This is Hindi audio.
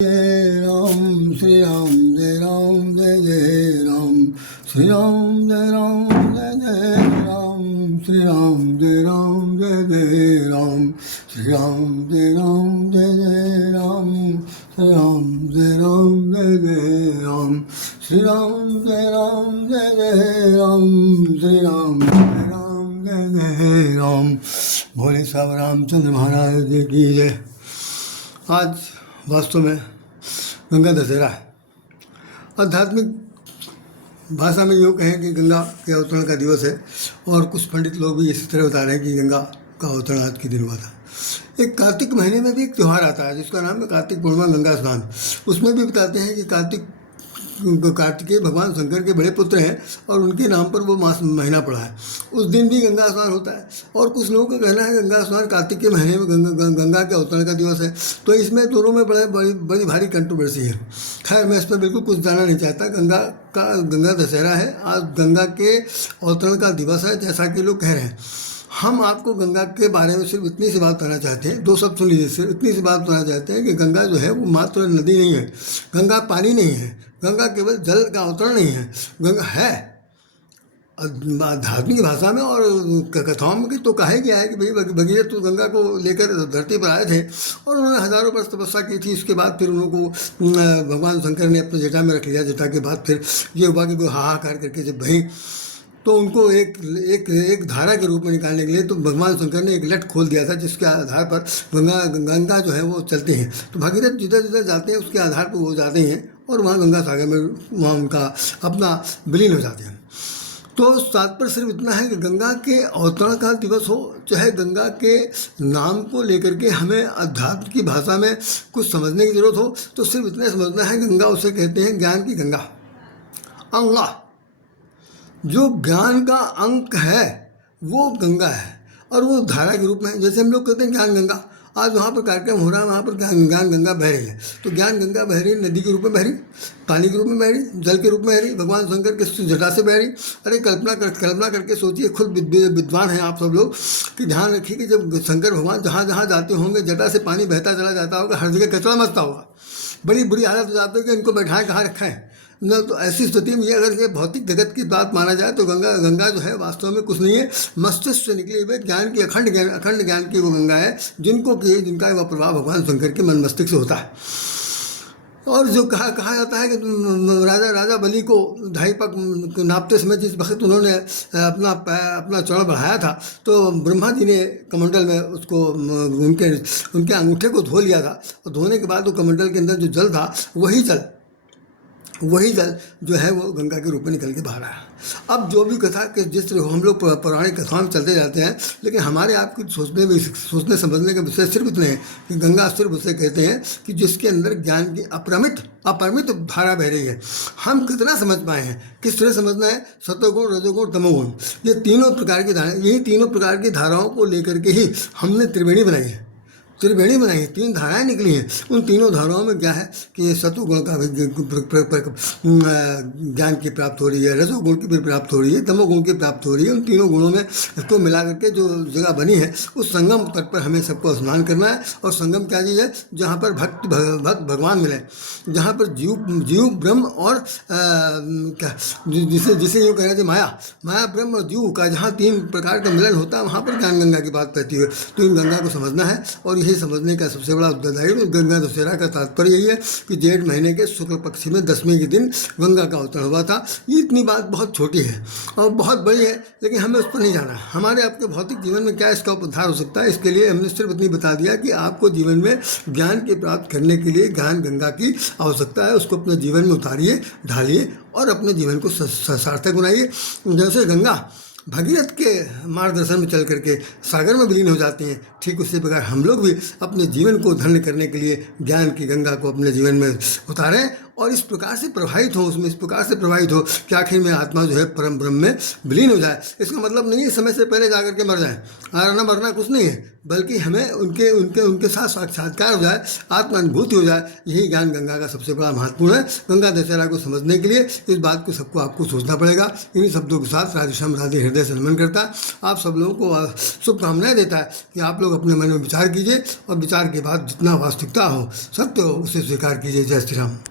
राम श्री राम जय जय राम श्री राम जय जय राम श्री राम जय जय राम श्री राम जय जय राम श्री राम जय राम श्री राम जय जय राम श्री राम जय जय राम। भोले साहब रामचंद्र महाराज जी की जय। आज वास्तव में गंगा दशहरा है। आध्यात्मिक भाषा में यूँ कहें कि गंगा के अवतरण का दिवस है, और कुछ पंडित लोग भी इसी तरह बता रहे हैं कि गंगा का अवतरण आज के दिन हुआ था। एक कार्तिक महीने में भी एक त्यौहार आता है जिसका नाम है कार्तिक पूर्णिमा गंगा स्नान। उसमें भी बताते हैं कि कार्तिकेय भगवान शंकर के बड़े पुत्र हैं और उनके नाम पर वो महीना पड़ा है। उस दिन भी गंगा स्नान होता है, और कुछ लोगों का कहना है गंगा स्नान कार्तिक के महीने में गंगा के अवतरण का दिवस है। तो इसमें दोनों में बड़ी भारी कंट्रोवर्सी है। खैर, मैं इस पर बिल्कुल कुछ जानना नहीं चाहता। गंगा दशहरा है, आज गंगा के अवतरण का दिवस है जैसा कि लोग कह रहे हैं। हम आपको गंगा के बारे में सिर्फ इतनी सी बात कहना चाहते हैं, दो शब्द सुन लीजिए। सिर्फ इतनी सी बात कहना चाहते हैं कि गंगा जो है वो मात्र नदी नहीं है, गंगा पानी नहीं है, गंगा केवल जल का अवतरण नहीं है। गंगा है आध्यात्मिक भाषा में और कथाओं में तो कहा गया है कि भाई भगीरथ तो गंगा को लेकर धरती पर आए थे और उन्होंने हज़ारों वर्ष तपस्या की थी। उसके बाद फिर उनको भगवान शंकर ने अपने जटा में रख लिया। जटा के बाद फिर ये हुआ कि वो हाहाकार करके जब बही तो उनको एक धारा के रूप में निकालने के लिए तो भगवान शंकर ने एक लट खोल दिया था, जिसके आधार पर गंगा जो है वो चलते हैं। तो भगीरथ जिधर जिधर जाते हैं उसके आधार पर वो जाते हैं और वहाँ गंगा सागर में वहाँ उनका अपना विलीन हो जाते हैं। तो तात्पर्य सिर्फ इतना है कि गंगा के अवतरण का दिवस हो, चाहे गंगा के नाम को लेकर के हमें अध्यात्म की भाषा में कुछ समझने की जरूरत हो, तो सिर्फ इतना समझना है गंगा उसे कहते हैं ज्ञान की गंगा। अंगा जो ज्ञान का अंक है वो गंगा है, और वो धारा के रूप में, जैसे हम लोग कहते हैं ज्ञान गंगा। आज वहाँ पर कार्यक्रम हो रहा है, वहाँ पर ज्ञान गंगा बह रही है। तो ज्ञान गंगा बह रही, नदी के रूप में बह रही, पानी के रूप में बह रही, जल के रूप में बह रही, भगवान शंकर के जटा से बह रही। अरे कल्पना करके सोचिए, खुद विद्वान हैं आप सब लोग, कि ध्यान रखिए कि जब शंकर भगवान जहाँ जहाँ जाते होंगे जटा से पानी बहता चला जाता होगा, हर जगह कचरा मचता होगा, बड़ी बुरी हालत हो जाती है कि इनको बैठाएं कहाँ रखा है न। तो ऐसी स्थिति में ये अगर ये भौतिक जगत की बात माना जाए तो गंगा जो है वास्तव में कुछ नहीं है, मस्तिष्क से निकले हुए ज्ञान की अखंड ज्ञान की वो गंगा है, जिनका वह प्रभाव भगवान शंकर के मन मस्तिष्क से होता है। और जो कहा जाता है कि राजा बलि को 2.5 पग नापते समय जिस वक्त उन्होंने अपना चरण बढ़ाया था, तो ब्रह्मा जी ने कमंडल में उसको उनके अंगूठे को धो लिया था, और धोने के बाद वो कमंडल के अंदर जो जल था वही जल जो है वो गंगा के रूप में निकल के बाहर आया। अब जो भी कथा कि जिस तरह हम लोग पौराणिक कथाओं में चलते जाते हैं, लेकिन हमारे आपकी सोचने समझने का विषय सिर्फ इतने हैं कि गंगा सिर्फ उसे कहते हैं कि जिसके अंदर ज्ञान की अपरिमित धारा बह रही है। हम कितना समझ पाए हैं, किस तरह समझना है, सतोगुण रजोगुण तमोगुण, ये तीनों प्रकार की धाराएं, यही तीनों प्रकार की धाराओं को लेकर के ही हमने त्रिवेणी बनाई है। 3 धाराएं निकली हैं। उन तीनों धाराओं में क्या है कि ये सतोगुण का ज्ञान की प्राप्त हो रही है, रजोगुण की भी प्राप्त हो रही है, तमोगुण की प्राप्त हो रही है। उन तीनों गुणों में इसको मिला करके जो जगह बनी है, उस संगम तट पर हमें सबको स्नान करना है। और संगम क्या चीज़ है? जहाँ पर भक्त भगवान मिले, जहाँ पर जीव ब्रह्म और क्या जिसे यूँ कह रहे थे माया ब्रह्म और जीव का जहाँ 3 प्रकार का मिलन होता है, वहाँ पर ज्ञान गंगा की बात कहती है। तो इन गंगा को समझना है, और यही समझने का सबसे बड़ा उत्तरदायी गंगा दशहरा का तात्पर्य यही है कि जेठ महीने के शुक्ल पक्ष में 10वें के दिन गंगा का अवतरण हुआ था। ये इतनी बात बहुत छोटी है और बहुत बड़ी है, लेकिन हमें उस पर नहीं जाना। हमारे आपके भौतिक जीवन में क्या इसका उद्धार हो सकता है, इसके लिए हमने सिर्फ इतनी बता दिया कि आपको जीवन में ज्ञान की प्राप्त करने के लिए ज्ञान गंगा की आवश्यकता है। उसको अपने जीवन में उतारिए, ढालिए और अपने जीवन को सार्थक बनाइए। जैसे गंगा भगीरथ के मार्गदर्शन में चल करके सागर में विलीन हो जाते हैं, ठीक उसी प्रकार हम लोग भी अपने जीवन को धन्य करने के लिए ज्ञान की गंगा को अपने जीवन में उतारें और इस प्रकार से प्रवाहित हो, उसमें इस प्रकार से प्रवाहित हो कि आखिर में आत्मा जो है परम ब्रह्म में विलीन हो जाए। इसका मतलब नहीं है समय से पहले जाकर के मर जाए, मरना मरना कुछ नहीं है, बल्कि हमें उनके उनके उनके साथ साक्षात्कार हो जाए, आत्मानुभूति हो जाए। यही ज्ञान गंगा का सबसे बड़ा महत्वपूर्ण है। गंगा दशहरा को समझने के लिए इस बात को सबको आपको सोचना पड़ेगा। इन्हीं शब्दों के साथ राधेश्याम राधे हृदय से नमन करता है, आप सब लोगों को शुभकामनाएं देता है कि आप लोग अपने मन में विचार कीजिए और विचार के बाद जितना वास्तविकता हो, सत्य हो, उसे स्वीकार कीजिए। जय श्री राम।